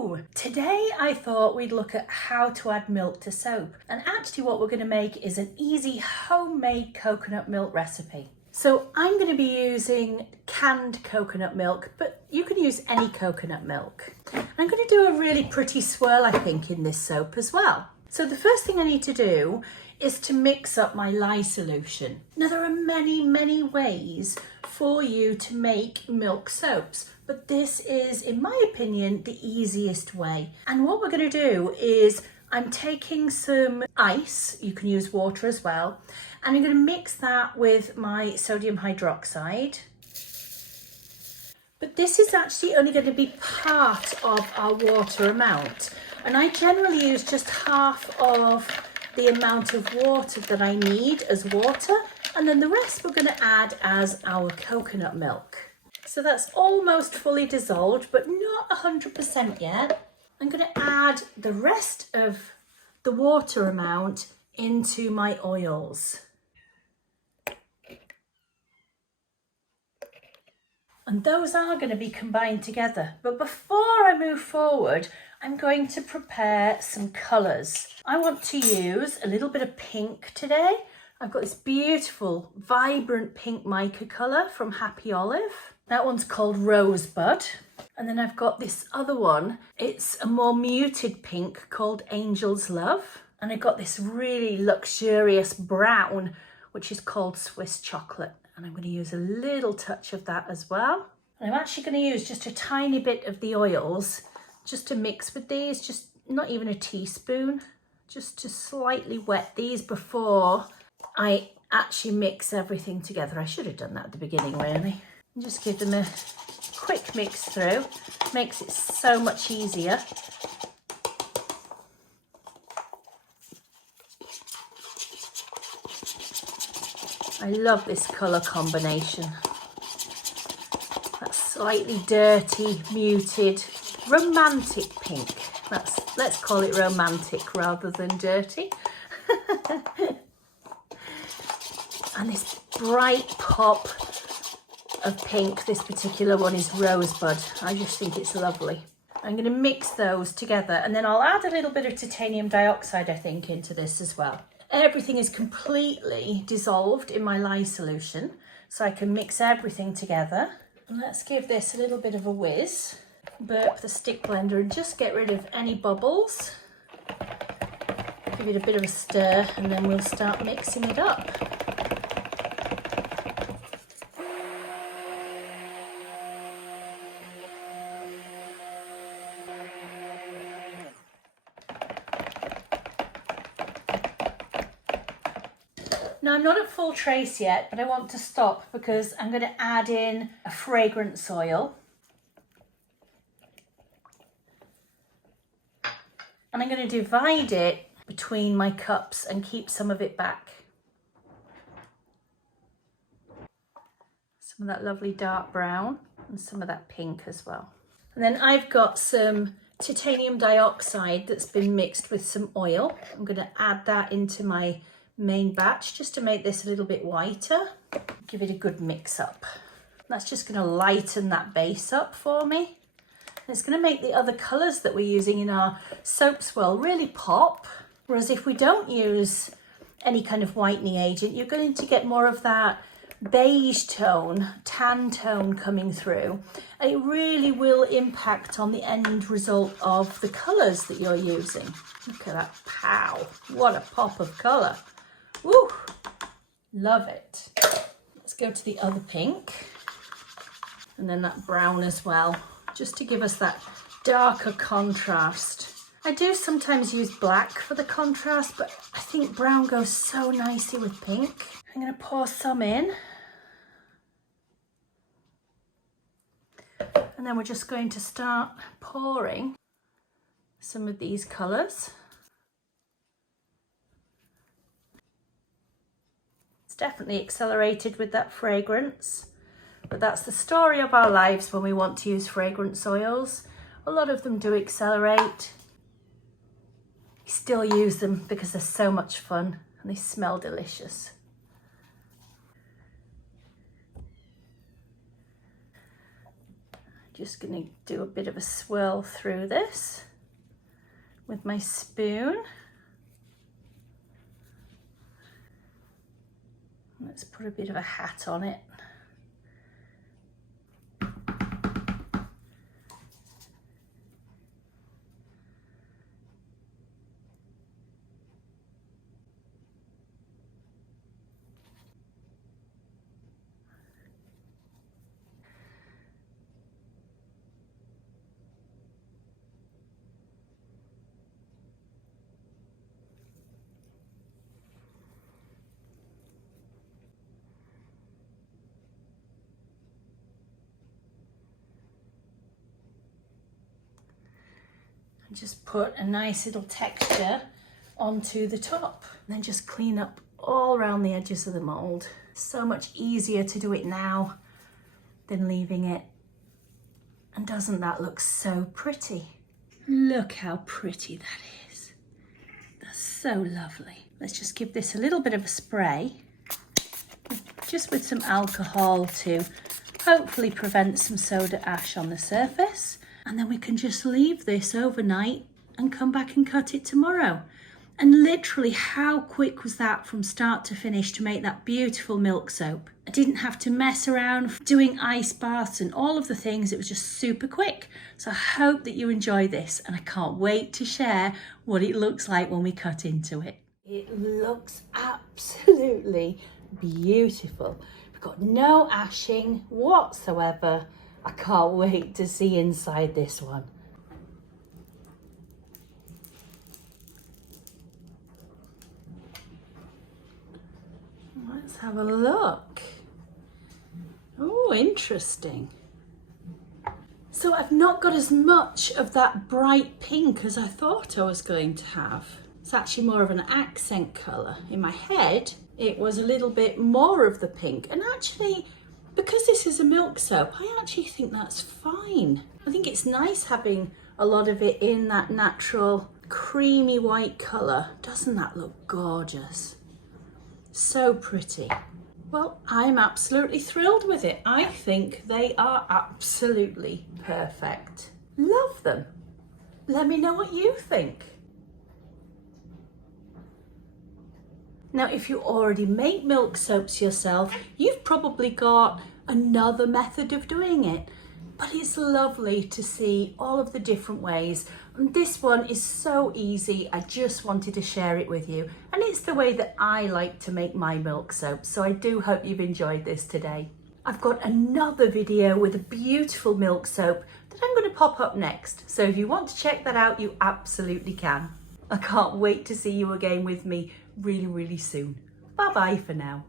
Hello! Today I thought we'd look at how to add milk to soap, and actually what we're going to make is an easy homemade coconut milk recipe. So I'm going to be using canned coconut milk, but you can use any coconut milk. I'm going to do a really pretty swirl, I think, in this soap as well. So the first thing I need to do is to mix up my lye solution. Now there are many ways for you to make milk soaps, but this is, in my opinion, the easiest way. And what we're going to do is I'm taking some ice, you can use water as well, and I'm going to mix that with my sodium hydroxide. But this is actually only going to be part of our water amount. And I generally use just half of the amount of water that I need as water, and then the rest we're going to add as our coconut milk. So that's almost fully dissolved, but not 100% yet. I'm going to add the rest of the water amount into my oils. And those are going to be combined together. But before I move forward, I'm going to prepare some colours. I want to use a little bit of pink today. I've got this beautiful, vibrant pink mica colour from Happy Olive. That one's called Rosebud. And then I've got this other one. It's a more muted pink called Angel's Love. And I've got this really luxurious brown, which is called Swiss Chocolate. And I'm going to use a little touch of that as well. And I'm actually going to use just a tiny bit of the oils just to mix with these, just not even a teaspoon, just to slightly wet these before I actually mix everything together. I should have done that at the beginning, really. And just give them a quick mix through. Makes it so much easier. I love this colour combination. That slightly dirty, muted, romantic pink. Let's call it romantic rather than dirty. And this bright pop of pink, this particular one is Rosebud. I just think it's lovely. I'm going to mix those together, and then I'll add a little bit of titanium dioxide, I think, into this as well. Everything is completely dissolved in my lye solution, so I can mix everything together. And let's give this a little bit of a whiz. Burp the stick blender and just get rid of any bubbles. Give it a bit of a stir, and then we'll start mixing it up. Now I'm not at full trace yet, but I want to stop because I'm going to add in a fragrance oil. And I'm going to divide it between my cups and keep some of it back. Some of that lovely dark brown and some of that pink as well. And then I've got some titanium dioxide that's been mixed with some oil. I'm going to add that into my main batch just to make this a little bit whiter. Give it a good mix up. That's just going to lighten that base up for me. It's going to make the other colours that we're using in our soap swirl really pop. Whereas if we don't use any kind of whitening agent, you're going to get more of that beige tone, tan tone coming through. And it really will impact on the end result of the colours that you're using. Look at that, pow, what a pop of colour. Woo, love it. Let's go to the other pink. And then that brown as well, just to give us that darker contrast. I do sometimes use black for the contrast, but I think brown goes so nicely with pink. I'm going to pour some in. And then we're just going to start pouring some of these colours. It's definitely accelerated with that fragrance. But that's the story of our lives when we want to use fragrance oils. A lot of them do accelerate. We still use them because they're so much fun and they smell delicious. Just going to do a bit of a swirl through this with my spoon. Let's put a bit of a hat on it. And just put a nice little texture onto the top, and then just clean up all around the edges of the mold. So much easier to do it now than leaving it. And doesn't that look so pretty? Look how pretty that is. That's so lovely. Let's just give this a little bit of a spray, just with some alcohol to hopefully prevent some soda ash on the surface. And then we can just leave this overnight and come back and cut it tomorrow. And literally, how quick was that from start to finish to make that beautiful milk soap? I didn't have to mess around doing ice baths and all of the things. It was just super quick. So I hope that you enjoy this, and I can't wait to share what it looks like when we cut into it. It looks absolutely beautiful. We've got no ashing whatsoever. I can't wait to see inside this one. Let's have a look. Oh, interesting. So I've not got as much of that bright pink as I thought I was going to have. It's actually more of an accent colour. In my head, it was a little bit more of the pink. And actually, because this is a milk soap, I actually think that's fine. I think it's nice having a lot of it in that natural creamy white colour. Doesn't that look gorgeous? So pretty. Well, I'm absolutely thrilled with it. I think they are absolutely perfect. Love them. Let me know what you think. Now, if you already make milk soaps yourself, you've probably got another method of doing it. But it's lovely to see all of the different ways. And this one is so easy. I just wanted to share it with you. And it's the way that I like to make my milk soap. So I do hope you've enjoyed this today. I've got another video with a beautiful milk soap that I'm going to pop up next. So if you want to check that out, you absolutely can. I can't wait to see you again with me really, really soon. Bye bye for now.